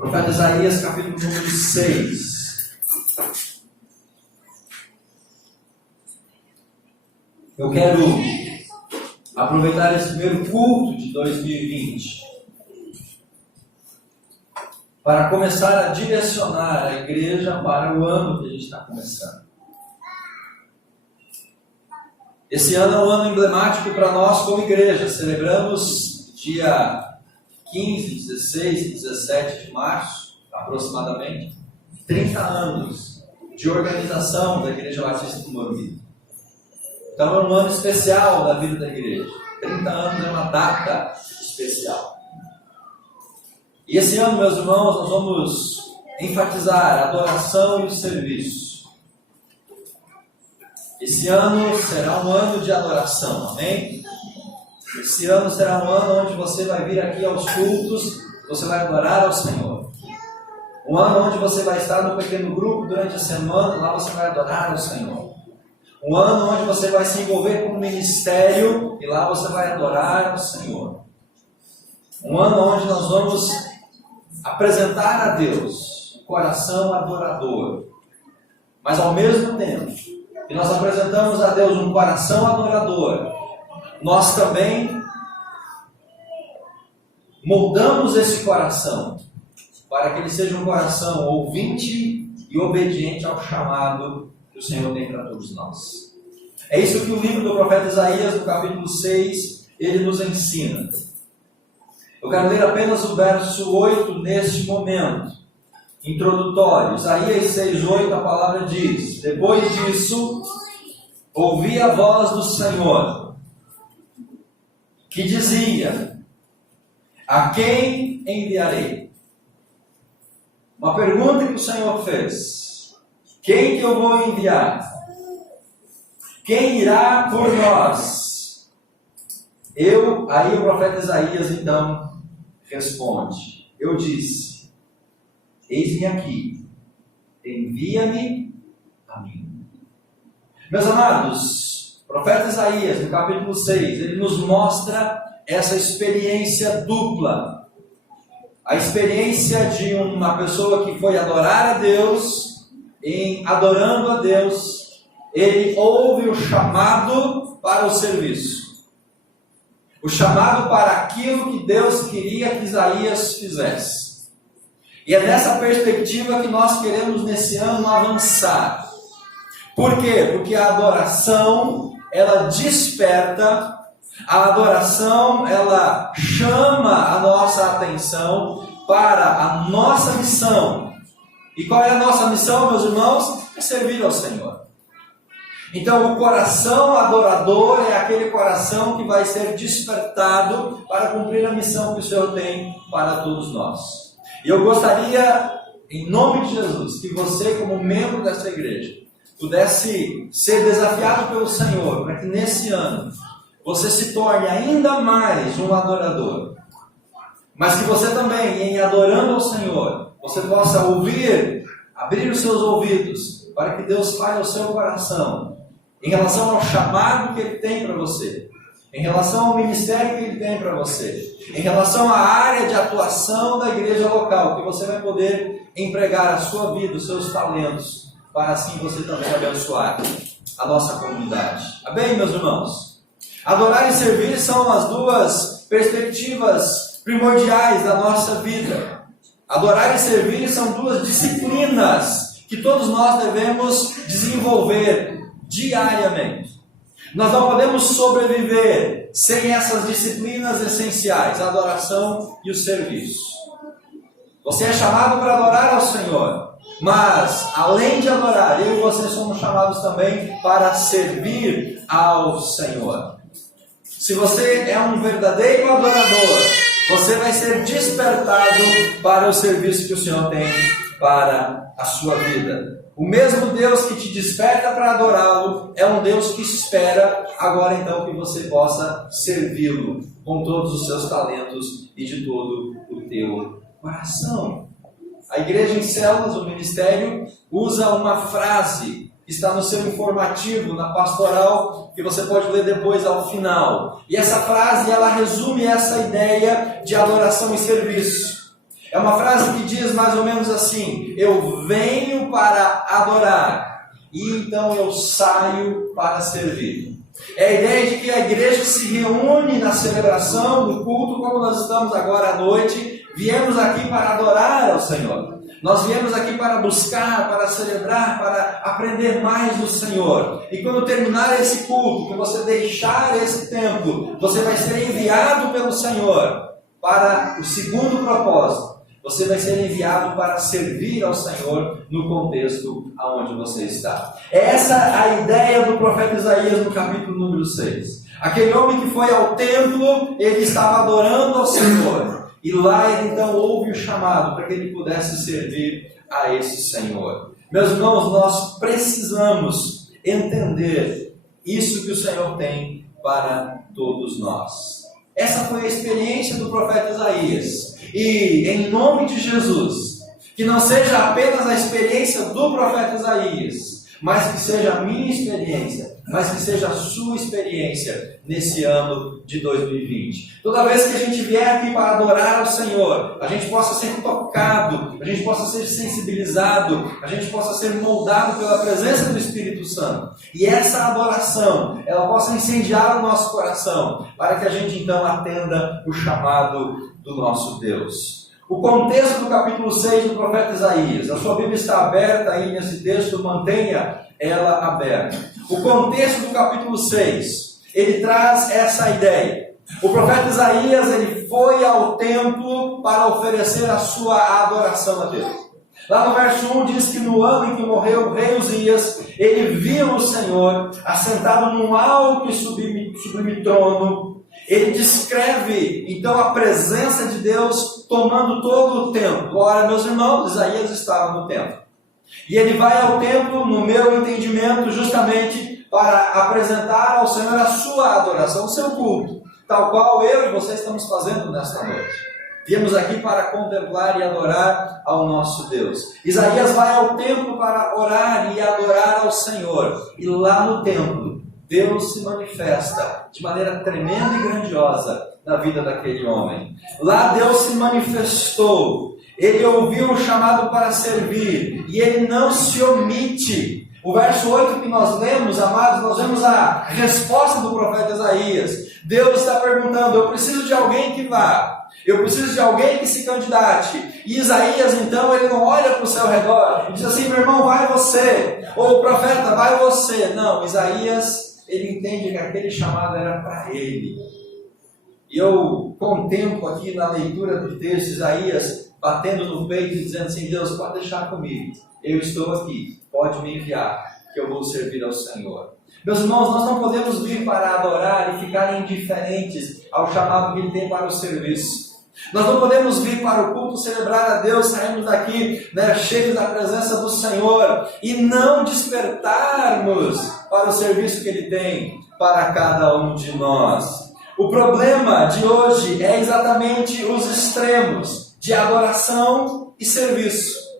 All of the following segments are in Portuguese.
Profeta Isaías, capítulo número 6. Eu quero aproveitar esse primeiro culto de 2020 para começar a direcionar a igreja para o ano que a gente está começando. Esse ano é um ano emblemático para nós como igreja. Celebramos dia 15, 16 e 17 de março, aproximadamente, 30 anos de organização da Igreja Batista do Morumbi. Então é um ano especial da vida da igreja. 30 anos é uma data especial. E esse ano, meus irmãos, nós vamos enfatizar a adoração e o serviço. Esse ano será um ano de adoração, amém? Esse ano será um ano onde você vai vir aqui aos cultos, você vai adorar ao Senhor. Um ano onde você vai estar no pequeno grupo durante a semana, lá você vai adorar ao Senhor. Um ano onde você vai se envolver com o ministério e lá você vai adorar ao Senhor. Um ano onde nós vamos apresentar a Deus um coração adorador. Mas ao mesmo tempo que nós apresentamos a Deus um coração adorador, nós também moldamos esse coração para que ele seja um coração ouvinte e obediente ao chamado que o Senhor tem para todos nós. É isso que o livro do profeta Isaías, no capítulo 6, ele nos ensina. Eu quero ler apenas o verso 8 neste momento, introdutório. Isaías 6:8, a palavra diz: depois disso, ouvi a voz do Senhor, que dizia: a quem enviarei? Uma pergunta que o Senhor fez: quem que eu vou enviar? Quem irá por nós? Aí o profeta Isaías então responde: eu disse, eis-me aqui, envia-me a mim. Meus amados, o profeta Isaías, no capítulo 6, ele nos mostra essa experiência dupla. A experiência de uma pessoa que foi adorar a Deus. Em adorando a Deus, ele ouve o chamado para o serviço. O chamado para aquilo que Deus queria que Isaías fizesse. E é nessa perspectiva que nós queremos nesse ano avançar. Por quê? Porque a adoração, ela desperta, a adoração, ela chama a nossa atenção para a nossa missão. E qual é a nossa missão, meus irmãos? É servir ao Senhor. Então o coração adorador é aquele coração que vai ser despertado para cumprir a missão que o Senhor tem para todos nós. E eu gostaria, em nome de Jesus, que você, como membro dessa igreja, pudesse ser desafiado pelo Senhor, para que nesse ano você se torne ainda mais um adorador. Mas que você também, em adorando ao Senhor, você possa ouvir, abrir os seus ouvidos, para que Deus fale ao seu coração, em relação ao chamado que Ele tem para você, em relação ao ministério que Ele tem para você, em relação à área de atuação da igreja local, que você vai poder empregar a sua vida, os seus talentos, para assim você também abençoar a nossa comunidade. Amém, meus irmãos? Adorar e servir são as duas perspectivas primordiais da nossa vida. Adorar e servir são duas disciplinas que todos nós devemos desenvolver diariamente. Nós não podemos sobreviver sem essas disciplinas essenciais, a adoração e o serviço. Você é chamado para adorar ao Senhor, mas além de adorar, eu e você somos chamados também para servir ao Senhor. Se você é um verdadeiro adorador, você vai ser despertado para o serviço que o Senhor tem para a sua vida. O mesmo Deus que te desperta para adorá-lo é um Deus que espera agora então que você possa servi-lo com todos os seus talentos e de todo o teu coração. A igreja em células, o ministério, usa uma frase que está no seu informativo, na pastoral, que você pode ler depois ao final. E essa frase, ela resume essa ideia de adoração e serviço. É uma frase que diz mais ou menos assim: eu venho para adorar, e então eu saio para servir. É a ideia de que a igreja se reúne na celebração do culto, como nós estamos agora à noite. Viemos aqui para adorar ao Senhor. Nós viemos aqui para buscar, para celebrar, para aprender mais do Senhor. E quando terminar esse culto, que você deixar esse templo, você vai ser enviado pelo Senhor para o segundo propósito. Você vai ser enviado para servir ao Senhor no contexto aonde você está. Essa é a ideia do profeta Isaías no capítulo número 6. Aquele homem que foi ao templo, ele estava adorando ao Senhor. E lá ele então ouve o chamado para que ele pudesse servir a esse Senhor. Meus irmãos, nós precisamos entender isso que o Senhor tem para todos nós. Essa foi a experiência do profeta Isaías. E em nome de Jesus, que não seja apenas a experiência do profeta Isaías, mas que seja a minha experiência, mas que seja a sua experiência nesse ano de 2020. Toda vez que a gente vier aqui para adorar ao Senhor, a gente possa ser tocado, a gente possa ser sensibilizado, a gente possa ser moldado pela presença do Espírito Santo. E essa adoração, ela possa incendiar o nosso coração, para que a gente então atenda o chamado do nosso Deus. O contexto do capítulo 6 do profeta Isaías, a sua Bíblia está aberta aí nesse texto, mantenha ela aberta. O contexto do capítulo 6, ele traz essa ideia. O profeta Isaías, ele foi ao templo para oferecer a sua adoração a Deus. Lá no verso 1 diz que no ano em que morreu o rei Uzias, ele viu o Senhor assentado num alto e sublime trono. Ele descreve, então, a presença de Deus tomando todo o templo. Ora, meus irmãos, Isaías estava no templo. E ele vai ao templo, no meu entendimento, justamente para apresentar ao Senhor a sua adoração, o seu culto, tal qual eu e você estamos fazendo nesta noite. Viemos aqui para contemplar e adorar ao nosso Deus. Isaías vai ao templo para orar e adorar ao Senhor. E lá no templo, Deus se manifesta de maneira tremenda e grandiosa na vida daquele homem. Lá Deus se manifestou. Ele ouviu o chamado para servir. E ele não se omite. O verso 8 que nós lemos, amados, nós vemos a resposta do profeta Isaías. Deus está perguntando: eu preciso de alguém que vá. Eu preciso de alguém que se candidate. E Isaías, então, ele não olha para o seu redor e diz assim: meu irmão, vai você. Ou o profeta, vai você. Não, Isaías, ele entende que aquele chamado era para ele. E eu contemplo aqui na leitura do texto Isaías batendo no peito e dizendo assim: Deus, pode deixar comigo. Eu estou aqui. Pode me enviar, que eu vou servir ao Senhor. Meus irmãos, nós não podemos vir para adorar e ficar indiferentes ao chamado que Ele tem para o serviço. Nós não podemos vir para o culto celebrar a Deus, sairmos daqui cheios da presença do Senhor e não despertarmos para o serviço que Ele tem para cada um de nós. O problema de hoje é exatamente os extremos de adoração e serviço.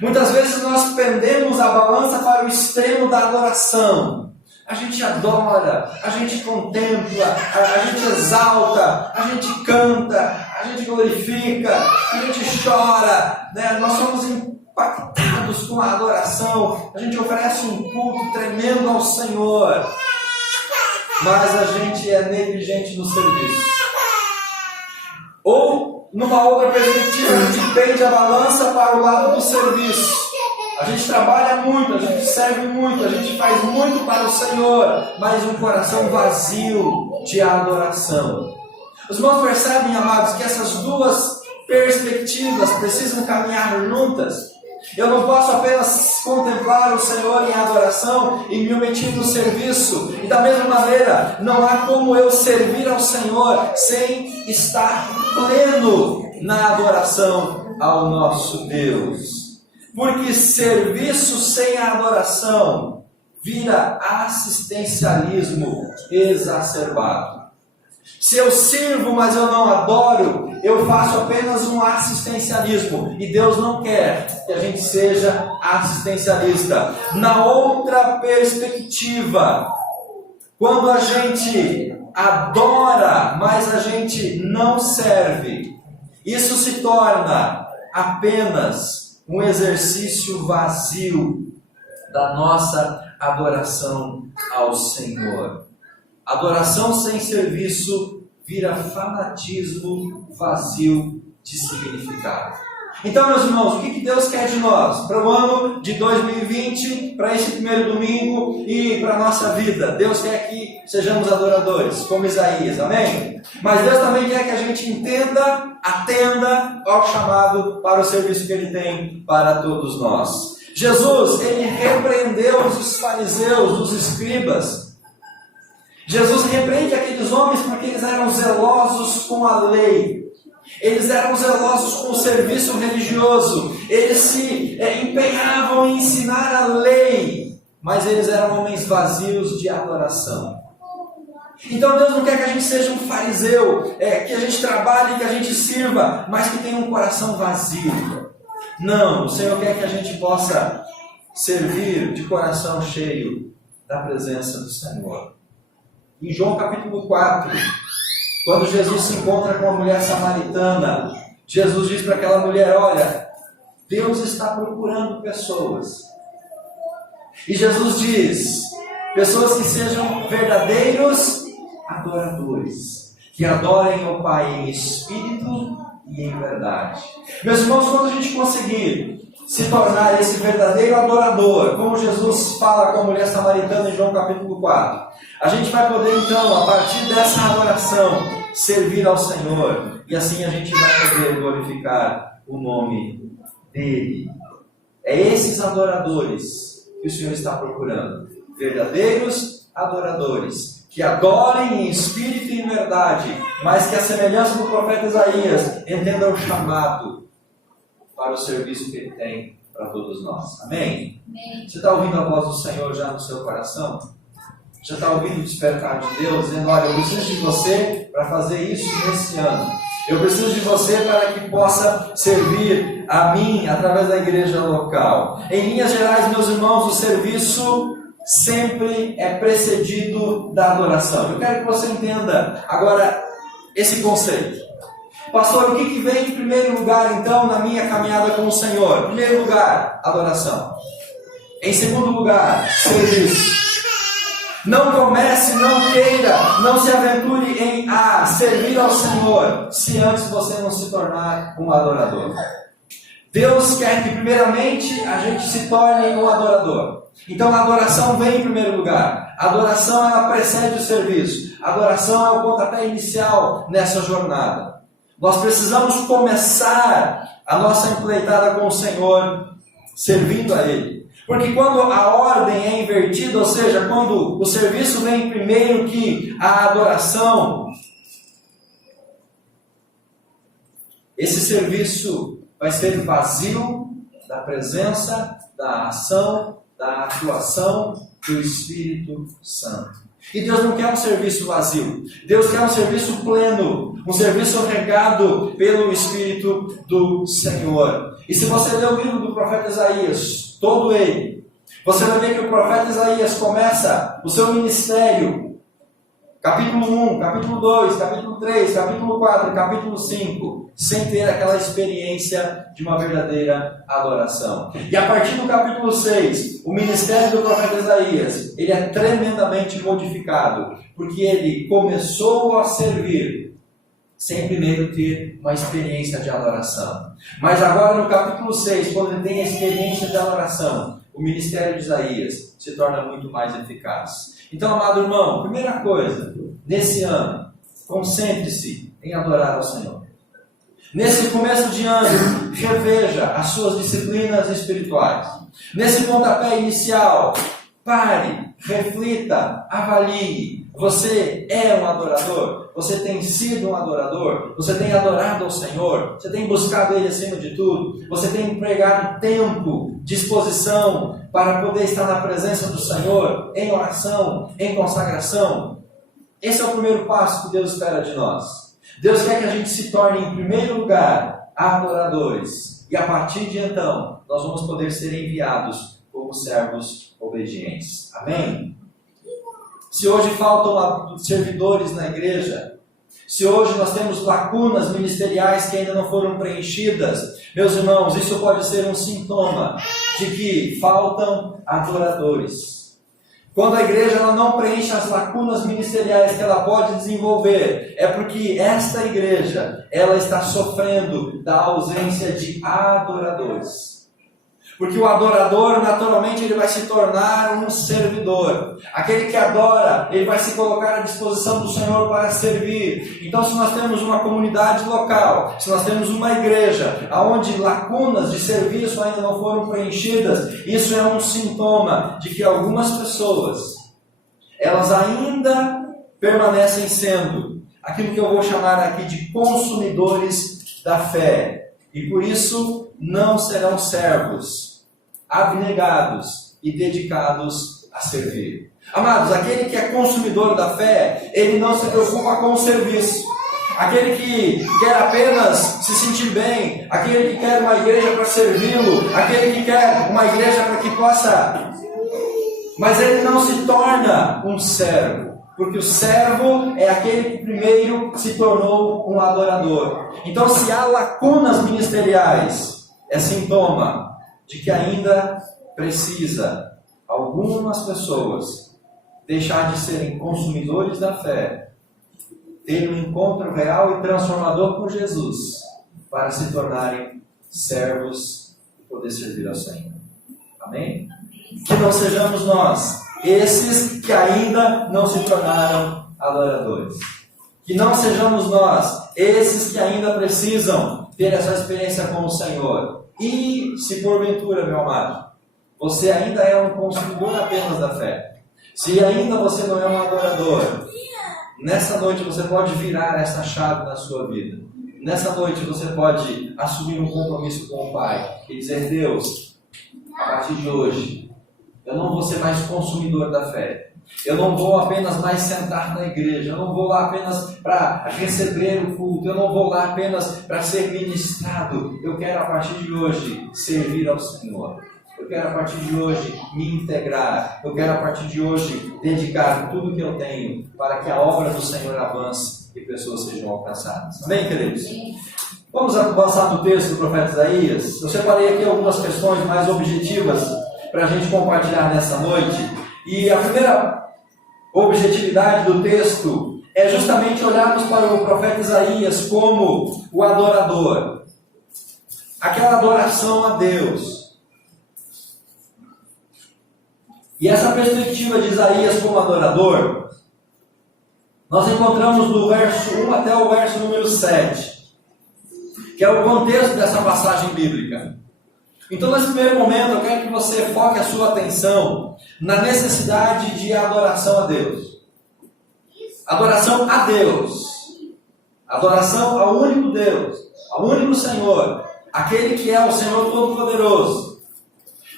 Muitas vezes nós pendemos a balança para o extremo da adoração. A gente adora, a gente contempla, a gente exalta, a gente canta, a gente glorifica, a gente chora, Nós somos impactados com a adoração, a gente oferece um culto tremendo ao Senhor, mas a gente é negligente no serviço. Ou, numa outra perspectiva, a gente pende a balança para o lado do serviço. A gente trabalha muito, a gente serve muito, a gente faz muito para o Senhor, mas um coração vazio de adoração. Os irmãos percebem, amados, que essas duas perspectivas precisam caminhar juntas. Eu não posso apenas contemplar o Senhor em adoração e me omitir no serviço. E da mesma maneira, não há como eu servir ao Senhor sem estar pleno na adoração ao nosso Deus. Porque serviço sem adoração vira assistencialismo exacerbado. Se eu sirvo, mas eu não adoro, eu faço apenas um assistencialismo. E Deus não quer que a gente seja assistencialista. Na outra perspectiva, quando a gente adora, mas a gente não serve, isso se torna apenas um exercício vazio da nossa adoração ao Senhor. Adoração sem serviço vira fanatismo vazio de significado. Então, meus irmãos, o que Deus quer de nós? Para o ano de 2020, para esse primeiro domingo e para a nossa vida. Deus quer que sejamos adoradores, como Isaías, amém? Mas Deus também quer que a gente entenda, atenda ao chamado para o serviço que Ele tem para todos nós. Jesus, Ele repreendeu os fariseus, os escribas. Jesus repreende aqueles homens porque eles eram zelosos com a lei. Eles eram zelosos com o serviço religioso. Eles se empenhavam em ensinar a lei, mas eles eram homens vazios de adoração. Então Deus não quer que a gente seja um fariseu, que a gente trabalhe, que a gente sirva, mas que tenha um coração vazio. Não, o Senhor quer que a gente possa servir de coração cheio da presença do Senhor. Em João capítulo 4, quando Jesus se encontra com a mulher samaritana, Jesus diz para aquela mulher: olha, Deus está procurando pessoas. E Jesus diz: pessoas que sejam verdadeiros adoradores, que adorem ao Pai em espírito e em verdade. Meus irmãos, quando a gente conseguir se tornar esse verdadeiro adorador, como Jesus fala com a mulher samaritana em João capítulo 4, a gente vai poder então, a partir dessa adoração, servir ao Senhor, e assim a gente vai poder glorificar o nome dEle. É esses adoradores que o Senhor está procurando, verdadeiros adoradores, que adorem em espírito e em verdade, mas que a semelhança do profeta Isaías entendam o chamado para o serviço que Ele tem para todos nós. Amém? Amém. Você está ouvindo a voz do Senhor já no seu coração? Já está ouvindo o despertar de Deus, dizendo: olha, eu preciso de você para fazer isso nesse ano. Eu preciso de você para que possa servir a mim através da igreja local. Em linhas gerais, meus irmãos, o serviço sempre é precedido da adoração. Eu quero que você entenda agora esse conceito. Pastor, o que vem em primeiro lugar então na minha caminhada com o Senhor? Em primeiro lugar, adoração. Em segundo lugar, serviço. Não comece, não queira, não se aventure em servir ao Senhor, se antes você não se tornar um adorador. Deus quer que primeiramente a gente se torne um adorador. Então a adoração vem em primeiro lugar. A adoração, ela precede o serviço. A adoração é o pontapé inicial nessa jornada. Nós precisamos começar a nossa empreitada com o Senhor, servindo a Ele. Porque quando a ordem é invertida, ou seja, quando o serviço vem primeiro que a adoração, esse serviço vai ser vazio da presença, da ação, da atuação do Espírito Santo. E Deus não quer um serviço vazio. Deus quer um serviço pleno, um serviço regado pelo Espírito do Senhor. E se você ler o livro do profeta Isaías, todo ele, você vai ver que o profeta Isaías começa o seu ministério, capítulo 1, capítulo 2, capítulo 3, capítulo 4, capítulo 5, sem ter aquela experiência de uma verdadeira adoração. E a partir do capítulo 6, o ministério do profeta Isaías, ele é tremendamente modificado, porque ele começou a servir sem primeiro ter uma experiência de adoração. Mas agora no capítulo 6, quando ele tem a experiência de adoração, o ministério de Isaías se torna muito mais eficaz. Então, amado irmão, primeira coisa, nesse ano, concentre-se em adorar ao Senhor. Nesse começo de ano, reveja as suas disciplinas espirituais. Nesse pontapé inicial, pare, reflita, avalie. Você é um adorador? Você tem sido um adorador? Você tem adorado ao Senhor? Você tem buscado Ele acima de tudo? Você tem empregado tempo, disposição para poder estar na presença do Senhor, em oração, em consagração? Esse é o primeiro passo que Deus espera de nós. Deus quer que a gente se torne, em primeiro lugar, adoradores. E a partir de então, nós vamos poder ser enviados como servos obedientes. Amém? Se hoje faltam servidores na igreja, se hoje nós temos lacunas ministeriais que ainda não foram preenchidas, meus irmãos, isso pode ser um sintoma de que faltam adoradores. Quando a igreja ela não preenche as lacunas ministeriais que ela pode desenvolver, é porque esta igreja ela está sofrendo da ausência de adoradores. Porque o adorador, naturalmente, ele vai se tornar um servidor. Aquele que adora, ele vai se colocar à disposição do Senhor para servir. Então, se nós temos uma comunidade local, se nós temos uma igreja, onde lacunas de serviço ainda não foram preenchidas, isso é um sintoma de que algumas pessoas, elas ainda permanecem sendo aquilo que eu vou chamar aqui de consumidores da fé. E por isso, não serão servos abnegados e dedicados a servir. Amados, aquele que é consumidor da fé, ele não se preocupa com o serviço. Aquele que quer apenas se sentir bem, aquele que quer uma igreja para servi-lo, aquele que quer uma igreja para que possa... Mas ele não se torna um servo. Porque o servo é aquele que primeiro se tornou um adorador. Então, se há lacunas ministeriais, é sintoma de que ainda precisa algumas pessoas deixar de serem consumidores da fé, ter um encontro real e transformador com Jesus, para se tornarem servos e poder servir ao Senhor. Amém? Que não sejamos nós esses que ainda não se tornaram adoradores. Que não sejamos nós esses que ainda precisam ter essa experiência com o Senhor. E se porventura, meu amado, você ainda é um consumidor apenas da fé, se ainda você não é um adorador, nessa noite você pode virar essa chave na sua vida. Nessa noite você pode assumir um compromisso com o Pai e dizer: Deus, a partir de hoje eu não vou ser mais consumidor da fé. Eu não vou apenas mais sentar na igreja. Eu não vou lá apenas para receber o culto. Eu não vou lá apenas para ser ministrado. Eu quero a partir de hoje servir ao Senhor. Eu quero a partir de hoje me integrar. Eu quero a partir de hoje dedicar tudo que eu tenho para que a obra do Senhor avance e pessoas sejam alcançadas. Amém, queridos? Vamos avançar no texto do profeta Isaías. Eu separei aqui algumas questões mais objetivas para a gente compartilhar nessa noite. E a primeira objetividade do texto é justamente olharmos para o profeta Isaías como o adorador. Aquela adoração a Deus. E essa perspectiva de Isaías como adorador, nós encontramos do verso 1 até o verso número 7, que é o contexto dessa passagem bíblica. Então, nesse primeiro momento, eu quero que você foque a sua atenção na necessidade de adoração a Deus. Adoração a Deus. Adoração ao único Deus, ao único Senhor, aquele que é o Senhor Todo-Poderoso.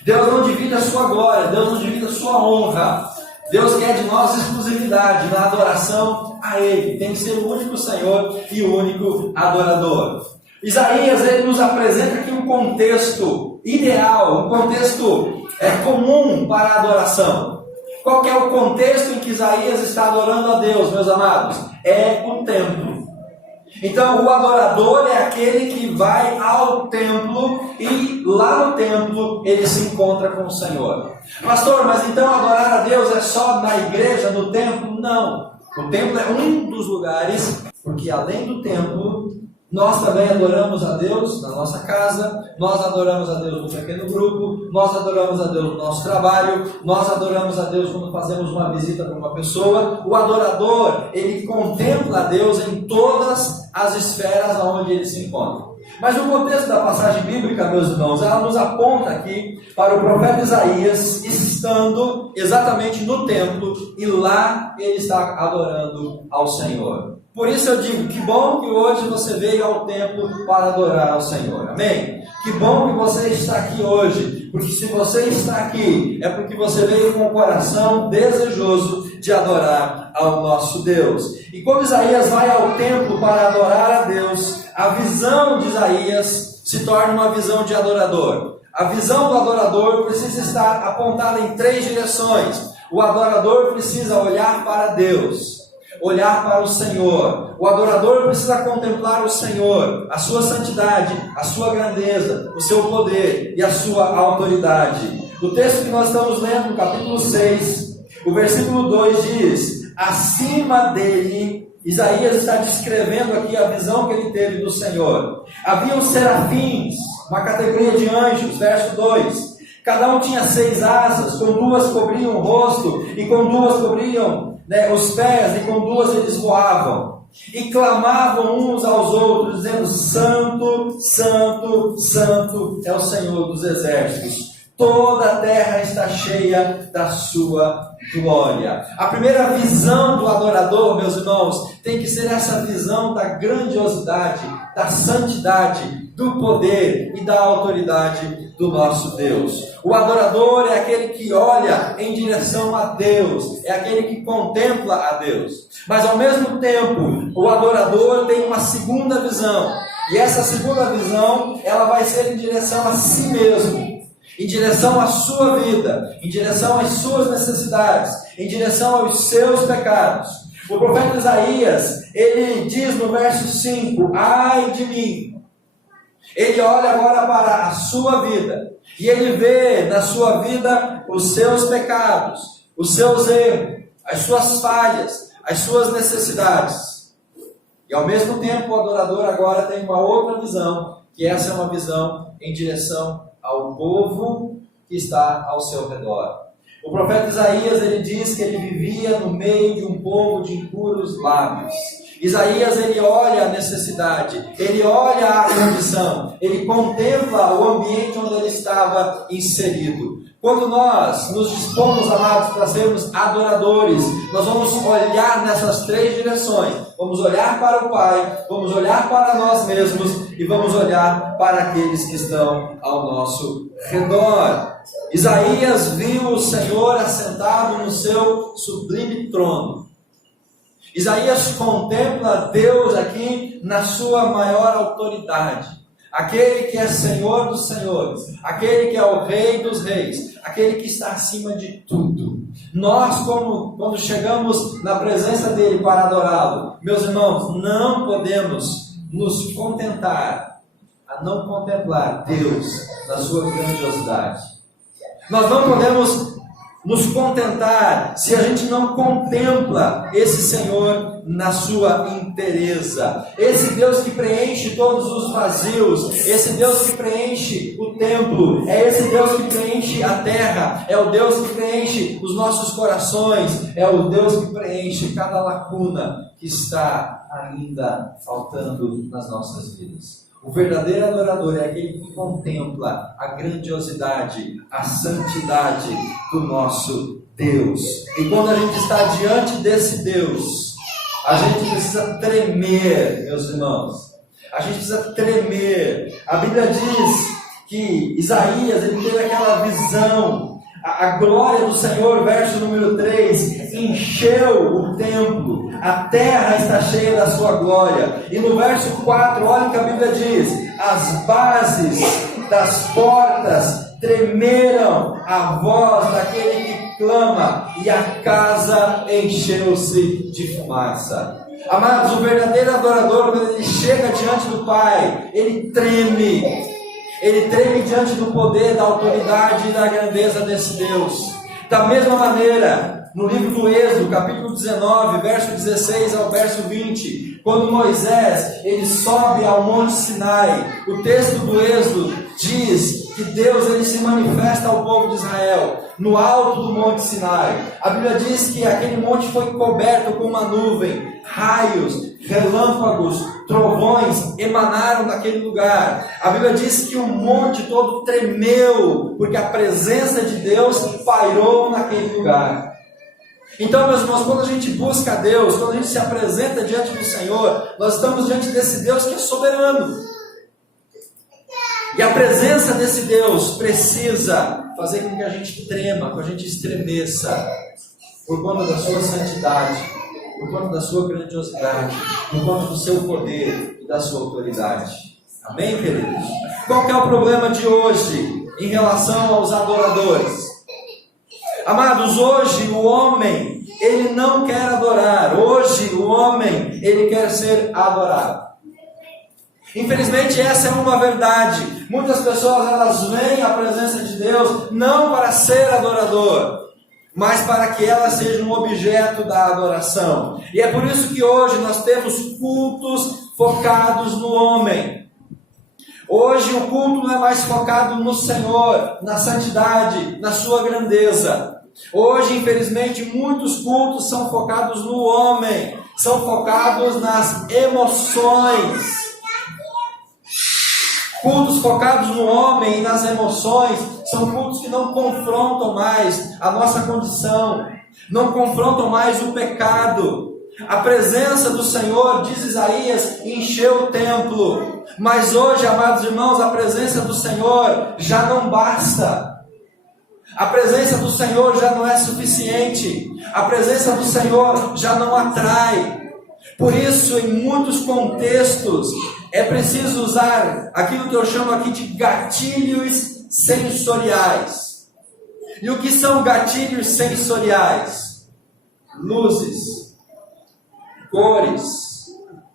Deus não divide a sua glória, Deus não divide a sua honra. Deus quer de nós exclusividade na adoração a Ele. Tem que ser o único Senhor e o único adorador. Isaías, ele nos apresenta aqui um contexto ideal, um contexto comum para a adoração. Qual que é o contexto em que Isaías está adorando a Deus, meus amados? É o templo. Então, o adorador é aquele que vai ao templo e lá no templo ele se encontra com o Senhor. Pastor, mas então adorar a Deus é só na igreja, no templo? Não. O templo é um dos lugares, porque além do templo, nós também adoramos a Deus na nossa casa, nós adoramos a Deus no pequeno grupo, nós adoramos a Deus no nosso trabalho, nós adoramos a Deus quando fazemos uma visita para uma pessoa. O adorador, ele contempla a Deus em todas as esferas onde ele se encontra. Mas o contexto da passagem bíblica, meus irmãos, ela nos aponta aqui para o profeta Isaías estando exatamente no templo e lá ele está adorando ao Senhor. Por isso eu digo, que bom que hoje você veio ao templo para adorar ao Senhor. Amém? Que bom que você está aqui hoje, porque se você está aqui, é porque você veio com o coração desejoso de adorar ao nosso Deus. E quando Isaías vai ao templo para adorar a Deus, a visão de Isaías se torna uma visão de adorador. A visão do adorador precisa estar apontada em 3 direções. O adorador precisa olhar para Deus. olhar para o Senhor. O adorador precisa contemplar o Senhor, a sua santidade, a sua grandeza, o seu poder e a sua autoridade. O texto que nós estamos lendo, no capítulo 6, o versículo 2 diz: acima dele, Isaías está descrevendo aqui a visão que ele teve do Senhor. Havia os serafins, uma categoria de anjos, verso 2. Cada um tinha 6 asas, com 2 cobriam o rosto, e com 2 cobriam os pés, e com 2 eles voavam. E clamavam uns aos outros, dizendo: Santo, Santo, Santo é o Senhor dos exércitos. Toda a terra está cheia da sua glória. A primeira visão do adorador, meus irmãos, tem que ser essa visão da grandiosidade, da santidade, do poder e da autoridade do nosso Deus. O adorador é aquele que olha em direção a Deus, é aquele que contempla a Deus. Mas ao mesmo tempo, o adorador tem uma segunda visão. E essa segunda visão, ela vai ser em direção a si mesmo, em direção à sua vida, em direção às suas necessidades, em direção aos seus pecados. O profeta Isaías, ele diz no verso 5: ai de mim. Ele olha agora para a sua vida, e ele vê na sua vida os seus pecados, os seus erros, as suas falhas, as suas necessidades. E ao mesmo tempo o adorador agora tem uma outra visão, que essa é uma visão em direção ao povo que está ao seu redor. O profeta Isaías, ele diz que ele vivia no meio de um povo de impuros lábios. Isaías, ele olha a necessidade, ele olha a condição, ele contempla o ambiente onde ele estava inserido. Quando nós nos dispomos, amados, para sermos adoradores, nós vamos olhar nessas 3 direções. Vamos olhar para o Pai, vamos olhar para nós mesmos e vamos olhar para aqueles que estão ao nosso redor. Isaías viu o Senhor assentado no seu sublime trono. Isaías contempla Deus aqui na sua maior autoridade. Aquele que é Senhor dos senhores, aquele que é o Rei dos reis, aquele que está acima de tudo. Nós, quando chegamos na presença dele para adorá-lo, meus irmãos, não podemos nos contentar a não contemplar Deus na sua grandiosidade. Nós não podemos nos contentar se a gente não contempla esse Senhor na sua inteireza. Esse Deus que preenche todos os vazios, esse Deus que preenche o templo, é esse Deus que preenche a terra, é o Deus que preenche os nossos corações, é o Deus que preenche cada lacuna que está ainda faltando nas nossas vidas. O verdadeiro adorador é aquele que contempla a grandiosidade, a santidade do nosso Deus. E quando a gente está diante desse Deus, a gente precisa tremer, meus irmãos. A gente precisa tremer. A Bíblia diz que Isaías, ele teve aquela visão. A glória do Senhor, verso número 3, encheu o templo, a terra está cheia da sua glória. E no verso 4, olha o que a Bíblia diz: as bases das portas tremeram à voz daquele que clama, e a casa encheu-se de fumaça. Amados, o verdadeiro adorador, quando ele chega diante do Pai, ele treme. Ele treme diante do poder, da autoridade e da grandeza desse Deus. Da mesma maneira, no livro do Êxodo, capítulo 19, verso 16 ao verso 20, quando Moisés ele sobe ao Monte Sinai, o texto do Êxodo diz que Deus ele se manifesta ao povo de Israel no alto do Monte Sinai. A Bíblia diz que aquele monte foi coberto com uma nuvem, raios, relâmpagos, trovões emanaram daquele lugar. A Bíblia diz que o monte todo tremeu, porque a presença de Deus pairou naquele lugar. Então, meus irmãos, quando a gente busca a Deus, quando a gente se apresenta diante do Senhor, nós estamos diante desse Deus que é soberano. E a presença desse Deus precisa fazer com que a gente trema, com que a gente estremeça, por conta da sua santidade, por conta da sua grandiosidade, por conta do seu poder e da sua autoridade. Amém, queridos? Qual que é o problema de hoje em relação aos adoradores? Amados, hoje o homem, ele não quer adorar. Hoje o homem, ele quer ser adorado. Infelizmente essa é uma verdade. Muitas pessoas elas vêm à presença de Deus não para ser adorador, mas para que ela seja um objeto da adoração. E é por isso que hoje nós temos cultos focados no homem. Hoje o culto não é mais focado no Senhor, na santidade, na sua grandeza. Hoje, infelizmente, muitos cultos são focados no homem, são focados nas emoções. Cultos focados no homem e nas emoções são cultos que não confrontam mais a nossa condição, não confrontam mais o pecado. A presença do Senhor, diz Isaías, encheu o templo. Mas hoje, amados irmãos, a presença do Senhor já não basta. A presença do Senhor já não é suficiente. A presença do Senhor já não atrai. Por isso, em muitos contextos, é preciso usar aquilo que eu chamo aqui de gatilhos sensoriais. E o que são gatilhos sensoriais? Luzes, cores,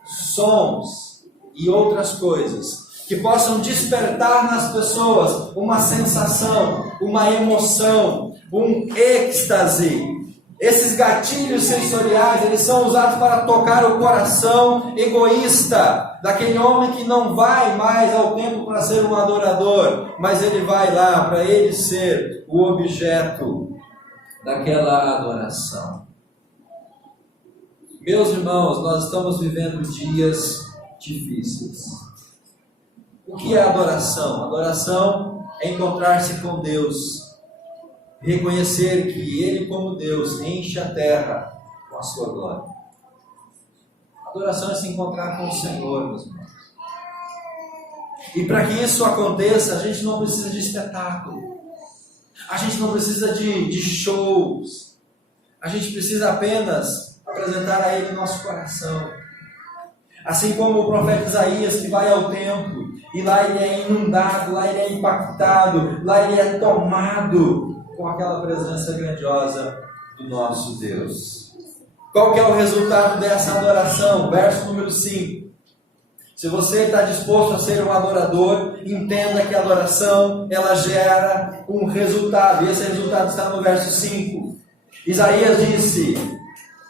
sons e outras coisas que possam despertar nas pessoas uma sensação, uma emoção, um êxtase. Esses gatilhos sensoriais, eles são usados para tocar o coração egoísta daquele homem que não vai mais ao templo para ser um adorador, mas ele vai lá para ele ser o objeto daquela adoração. Meus irmãos, nós estamos vivendo dias difíceis. O que é adoração? Adoração é encontrar-se com Deus, reconhecer que Ele, como Deus, enche a terra com a sua glória. Adoração é se encontrar com o Senhor, meus irmãos. E para que isso aconteça, a gente não precisa de espetáculo, a gente não precisa de shows, a gente precisa apenas apresentar a Ele nosso coração. Assim como o profeta Isaías, que vai ao templo, e lá ele é inundado, lá ele é impactado, lá ele é tomado com aquela presença grandiosa do nosso Deus. Qual que é o resultado dessa adoração? Verso número 5. Se você está disposto a ser um adorador, entenda que a adoração, ela gera um resultado. E esse resultado está no verso 5. Isaías disse: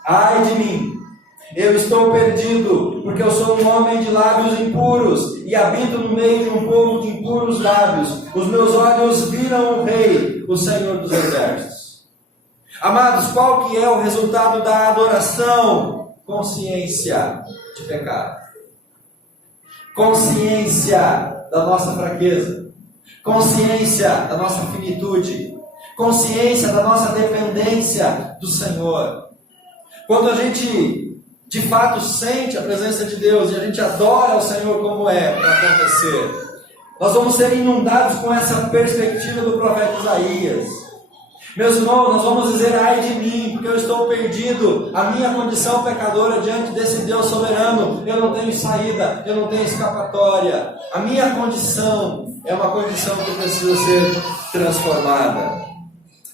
ai de mim, eu estou perdido, porque eu sou um homem de lábios impuros, e habito no meio de um povo de impuros lábios. Os meus olhos viram o Rei, o Senhor dos Exércitos. Amados, qual que é o resultado da adoração? Consciência de pecado. Consciência da nossa fraqueza. Consciência da nossa finitude. Consciência da nossa dependência do Senhor. Quando a gente de fato sente a presença de Deus e a gente adora o Senhor como é para acontecer, nós vamos ser inundados com essa perspectiva do profeta Isaías. Meus irmãos, nós vamos dizer: ai de mim, porque eu estou perdido, a minha condição pecadora diante desse Deus soberano, eu não tenho saída, eu não tenho escapatória, a minha condição é uma condição que precisa ser transformada.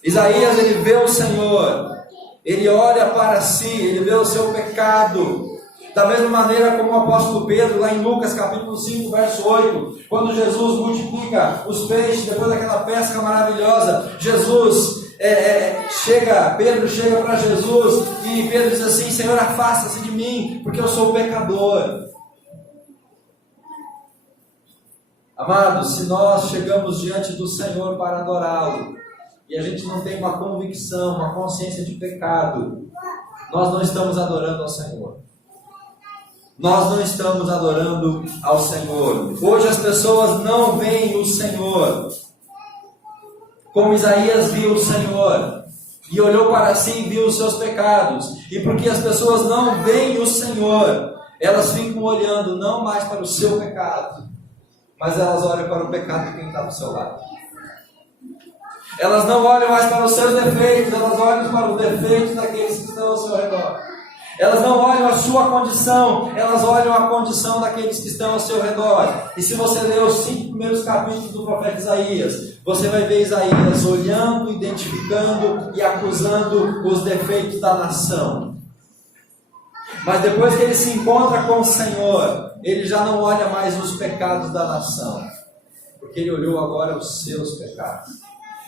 Isaías, ele vê o Senhor, ele olha para si, ele vê o seu pecado. Da mesma maneira como o apóstolo Pedro, lá em Lucas capítulo 5, verso 8, quando Jesus multiplica os peixes, depois daquela pesca maravilhosa, Pedro chega para Jesus, e Pedro diz assim: Senhor, afasta-se de mim, porque eu sou pecador. Amados, se nós chegamos diante do Senhor para adorá-lo, e a gente não tem uma convicção, uma consciência de pecado, nós não estamos adorando ao Senhor. Nós não estamos adorando ao Senhor. Hoje as pessoas não veem o Senhor como Isaías viu o Senhor, e olhou para si e viu os seus pecados. E porque as pessoas não veem o Senhor, elas ficam olhando não mais para o seu pecado, mas elas olham para o pecado de quem está do seu lado. Elas não olham mais para os seus defeitos, elas olham para os defeitos daqueles que estão ao seu redor. Elas não olham a sua condição, elas olham a condição daqueles que estão ao seu redor. E se você ler os 5 primeiros capítulos do profeta Isaías, você vai ver Isaías olhando, identificando e acusando os defeitos da nação. Mas depois que ele se encontra com o Senhor, ele já não olha mais os pecados da nação, porque ele olhou agora os seus pecados.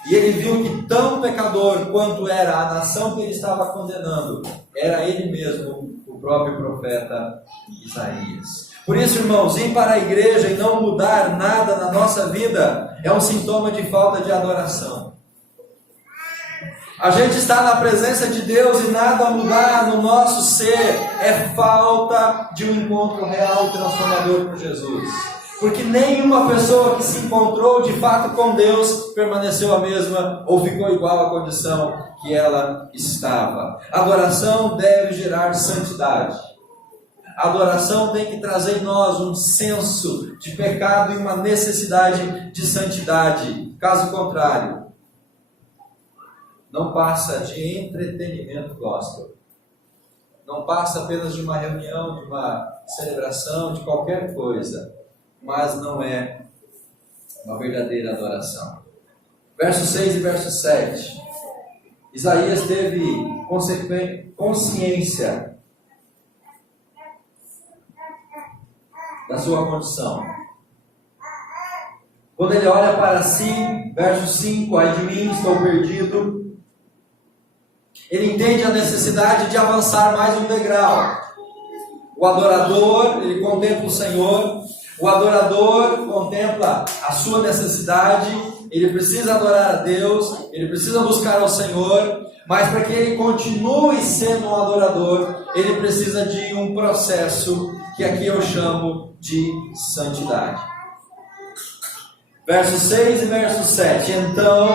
E ele viu que tão pecador quanto era a nação que ele estava condenando, era ele mesmo, o próprio profeta Isaías. Por isso, irmãos, ir para a igreja e não mudar nada na nossa vida é um sintoma de falta de adoração. A gente está na presença de Deus e nada mudar no nosso ser é falta de um encontro real e transformador com Jesus. Porque nenhuma pessoa que se encontrou de fato com Deus permaneceu a mesma ou ficou igual à condição que ela estava. Adoração deve gerar santidade. A adoração tem que trazer em nós um senso de pecado e uma necessidade de santidade. Caso contrário, não passa de entretenimento gospel. Não passa apenas de uma reunião, de uma celebração, de qualquer coisa. Mas não é uma verdadeira adoração. Verso 6 e verso 7. Isaías teve consciência da sua condição. Quando ele olha para si, verso 5, ai de mim, estou perdido. Ele entende a necessidade de avançar mais um degrau. O adorador, ele contempla o Senhor. O adorador contempla a sua necessidade, ele precisa adorar a Deus, ele precisa buscar ao Senhor, mas para que ele continue sendo um adorador, ele precisa de um processo que aqui eu chamo de santidade. Verso 6 e verso 7. Então,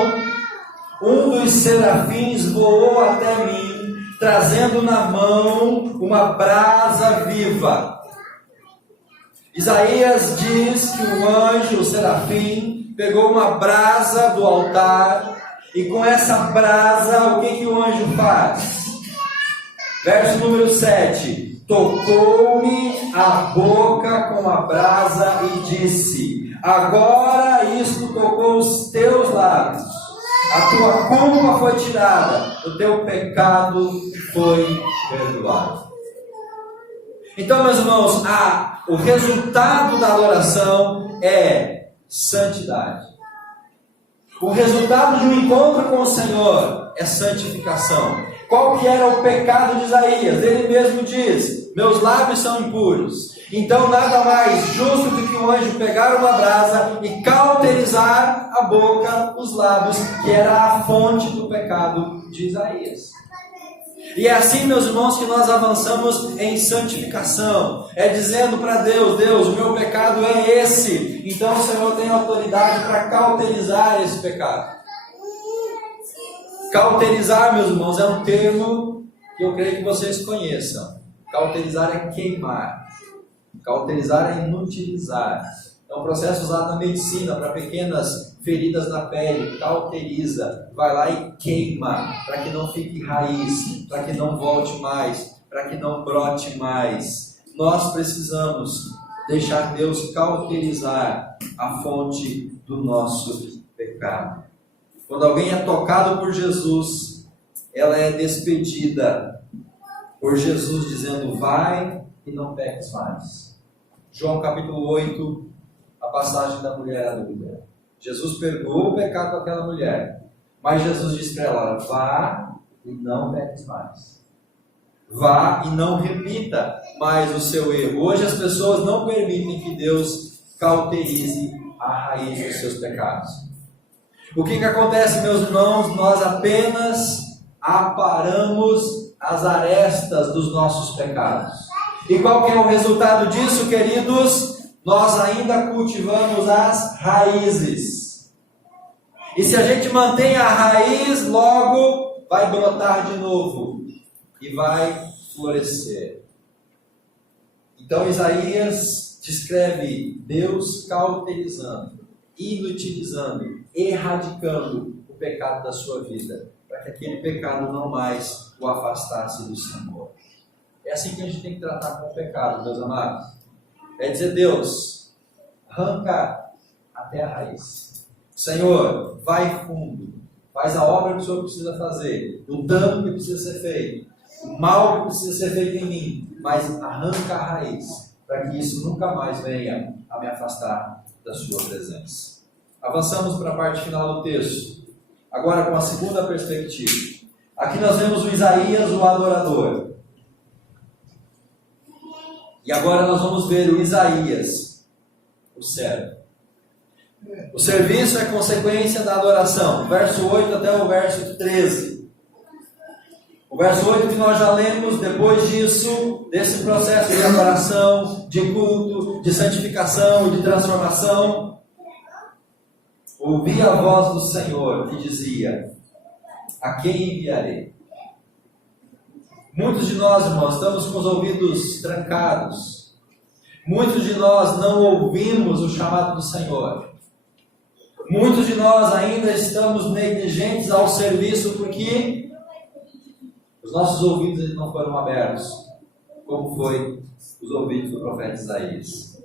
um dos serafins voou até mim, trazendo na mão uma brasa viva. Isaías diz que o anjo, o serafim, pegou uma brasa do altar e com essa brasa, o que o anjo faz? Verso número 7. Tocou-me a boca com a brasa e disse: agora isto tocou os teus lábios, a tua culpa foi tirada, o teu pecado foi perdoado. Então, meus irmãos, o resultado da adoração é santidade. O resultado de um encontro com o Senhor é santificação. Qual que era o pecado de Isaías? Ele mesmo diz: meus lábios são impuros. Então nada mais justo do que o anjo pegar uma brasa e cauterizar a boca, os lábios, que era a fonte do pecado de Isaías. E é assim, meus irmãos, que nós avançamos em santificação. É dizendo para Deus: Deus, o meu pecado é esse. Então o Senhor tem autoridade para cauterizar esse pecado. Cauterizar, meus irmãos, é um termo que eu creio que vocês conheçam. Cauterizar é queimar. Cauterizar é inutilizar. É um processo usado na medicina para pequenas feridas na pele. Cauteriza, vai lá e queima, para que não fique raiz, para que não volte mais, para que não brote mais. Nós precisamos deixar Deus cauterizar a fonte do nosso pecado. Quando alguém é tocado por Jesus, ela é despedida por Jesus dizendo: vai e não peques mais. João capítulo 8, a passagem da mulher adúltera. Jesus perdoou o pecado daquela mulher, mas Jesus disse para ela: vá e não peques mais. Vá e não repita mais o seu erro. Hoje as pessoas não permitem que Deus cauterize a raiz dos seus pecados. O que acontece, meus irmãos? Nós apenas aparamos as arestas dos nossos pecados. E qual que é o resultado disso, queridos? Nós ainda cultivamos as raízes. E se a gente mantém a raiz, logo vai brotar de novo e vai florescer. Então Isaías descreve Deus cauterizando, inutilizando, erradicando o pecado da sua vida, para que aquele pecado não mais o afastasse do Senhor. É assim que a gente tem que tratar com o pecado, meus amados. É dizer, Deus, arranca até a raiz. Senhor, vai fundo. Faz a obra que o Senhor precisa fazer. O dano que precisa ser feito. O mal que precisa ser feito em mim. Mas arranca a raiz. Para que isso nunca mais venha a me afastar da sua presença. Avançamos para a parte final do texto. Agora com a segunda perspectiva. Aqui nós vemos o Isaías, o adorador. E agora nós vamos ver o Isaías, o servo. O serviço é consequência da adoração. Verso 8 até o verso 13. O verso 8 que nós já lemos, depois disso, desse processo de adoração, de culto, de santificação e de transformação, ouvi a voz do Senhor que dizia, a quem enviarei? Muitos de nós, irmãos, estamos com os ouvidos trancados. Muitos de nós não ouvimos o chamado do Senhor. Muitos de nós ainda estamos negligentes ao serviço porque os nossos ouvidos não foram abertos, como foi os ouvidos do profeta Isaías.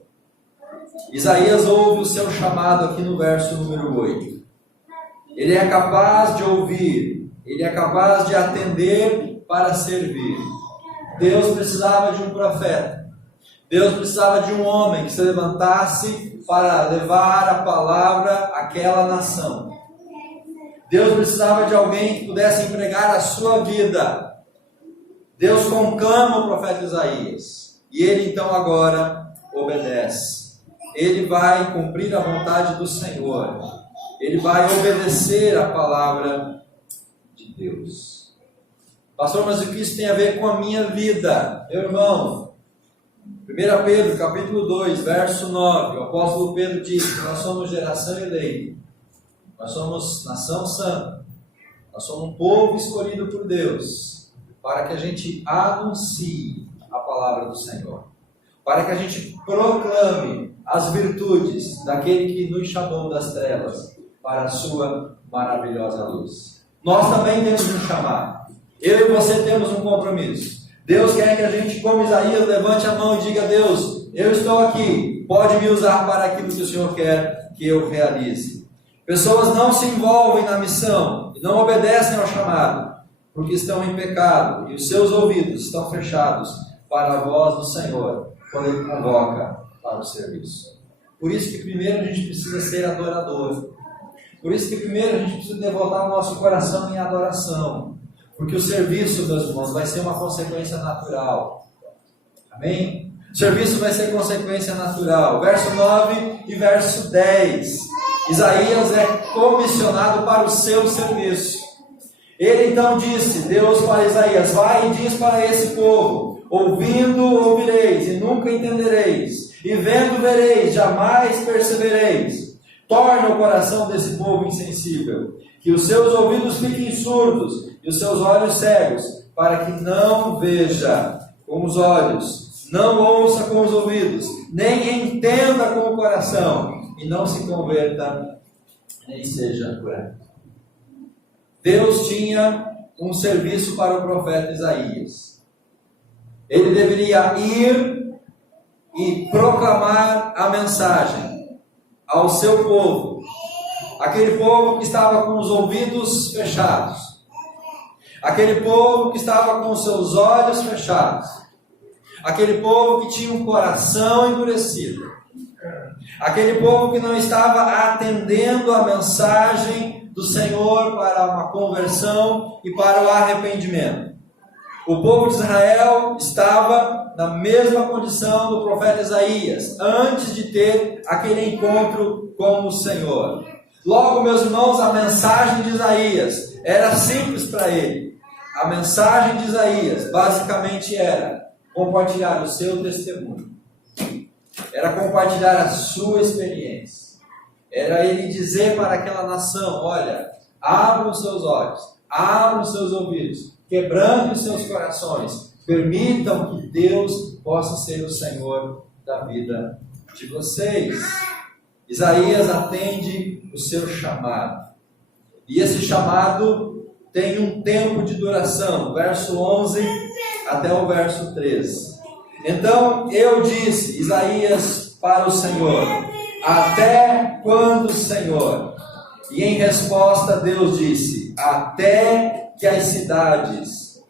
Isaías ouve o seu chamado aqui no verso número 8. Ele é capaz de ouvir, ele é capaz de atender para servir. Deus precisava de um profeta. Deus precisava de um homem que se levantasse para levar a palavra àquela nação. Deus precisava de alguém que pudesse empregar a sua vida. Deus conclama o profeta Isaías. E ele então agora obedece. Ele vai cumprir a vontade do Senhor. Ele vai obedecer a palavra de Deus. Pastor, mas o que isso tem a ver com a minha vida? Meu irmão, 1 Pedro, capítulo 2, verso 9, o apóstolo Pedro diz que nós somos geração eleita, nós somos nação santa, nós somos um povo escolhido por Deus, para que a gente anuncie a palavra do Senhor, para que a gente proclame as virtudes daquele que nos chamou das trevas para a sua maravilhosa luz. Nós também temos um chamado. Eu e você temos um compromisso. Deus quer que a gente, como Isaías, levante a mão e diga, Deus, eu estou aqui, pode me usar para aquilo que o Senhor quer que eu realize. Pessoas não se envolvem na missão e não obedecem ao chamado, porque estão em pecado e os seus ouvidos estão fechados para a voz do Senhor, quando Ele convoca para o serviço. Por isso que primeiro a gente precisa ser adorador. Por isso que primeiro a gente precisa devotar o nosso coração em adoração. Porque o serviço, meus irmãos, vai ser uma consequência natural. Amém? O serviço vai ser consequência natural. Verso 9 e verso 10. Isaías é comissionado para o seu serviço. Ele então disse, Deus para Isaías, vai e diz para esse povo, ouvindo ouvireis e nunca entendereis, e vendo vereis, jamais percebereis. Torna o coração desse povo insensível, que os seus ouvidos fiquem surdos e os seus olhos cegos, para que não veja com os olhos, não ouça com os ouvidos, nem entenda com o coração, e não se converta, nem seja curado. Deus tinha um serviço para o profeta Isaías. Ele deveria ir e proclamar a mensagem ao seu povo, aquele povo que estava com os ouvidos fechados, aquele povo que estava com os seus olhos fechados, aquele povo que tinha um coração endurecido, aquele povo que não estava atendendo a mensagem do Senhor para uma conversão e para o arrependimento. O povo de Israel estava na mesma condição do profeta Isaías, antes de ter aquele encontro com o Senhor. Logo, meus irmãos, a mensagem de Isaías era simples para ele. A mensagem de Isaías, basicamente, era compartilhar o seu testemunho. Era compartilhar a sua experiência. Era ele dizer para aquela nação, olha, abram os seus olhos, abram os seus ouvidos, quebrando os seus corações, permitam que Deus possa ser o Senhor da vida de vocês. Isaías atende o seu chamado. E esse chamado tem um tempo de duração. Verso 11 até o verso 13. Então eu disse, Isaías, para o Senhor: até quando, Senhor? E em resposta Deus disse: até que as cidades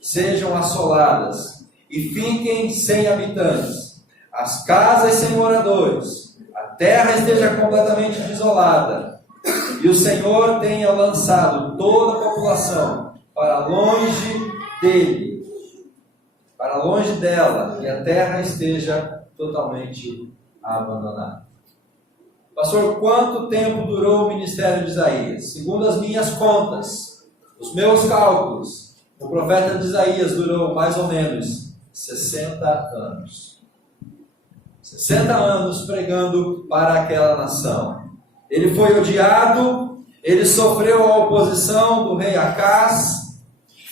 sejam assoladas e fiquem sem habitantes, as casas sem moradores, a terra esteja completamente desolada, e o Senhor tenha lançado toda a população para longe dele, para longe dela, e a terra esteja totalmente abandonada. Pastor, quanto tempo durou o ministério de Isaías? Segundo as minhas contas, os meus cálculos, o profeta de Isaías durou mais ou menos 60 anos. 60 anos pregando para aquela nação. Ele foi odiado, ele sofreu a oposição do rei Acaz,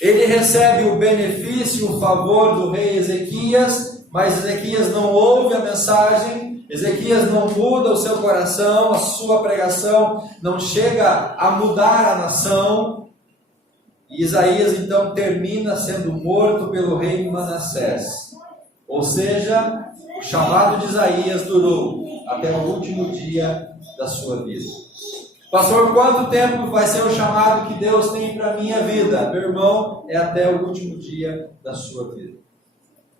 ele recebe o benefício, o favor do rei Ezequias, mas Ezequias não ouve a mensagem, Ezequias não muda o seu coração, a sua pregação não chega a mudar a nação, e Isaías então termina sendo morto pelo rei Manassés. Ou seja, o chamado de Isaías durou até o último dia da sua vida. Pastor, quanto tempo vai ser o chamado que Deus tem para a minha vida? Meu irmão, é até o último dia da sua vida.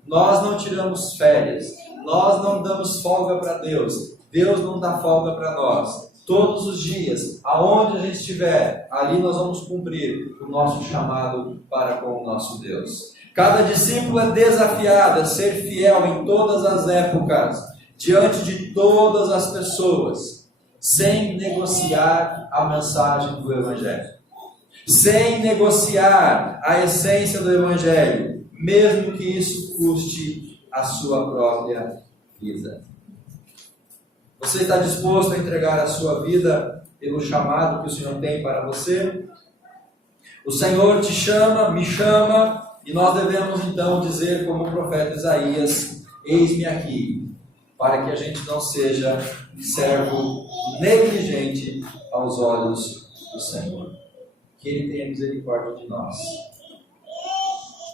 Nós não tiramos férias, nós não damos folga para Deus, Deus não dá folga para nós. Todos os dias, aonde a gente estiver, ali nós vamos cumprir o nosso chamado para com o nosso Deus. Cada discípulo é desafiado a ser fiel em todas as épocas, diante de todas as pessoas, sem negociar a mensagem do Evangelho, sem negociar a essência do Evangelho, mesmo que isso custe a sua própria vida. Você está disposto a entregar a sua vida pelo chamado que o Senhor tem para você? O Senhor te chama, me chama, e nós devemos então dizer como o profeta Isaías: eis-me aqui, para que a gente não seja servo negligente aos olhos do Senhor. Que Ele tenha misericórdia de nós.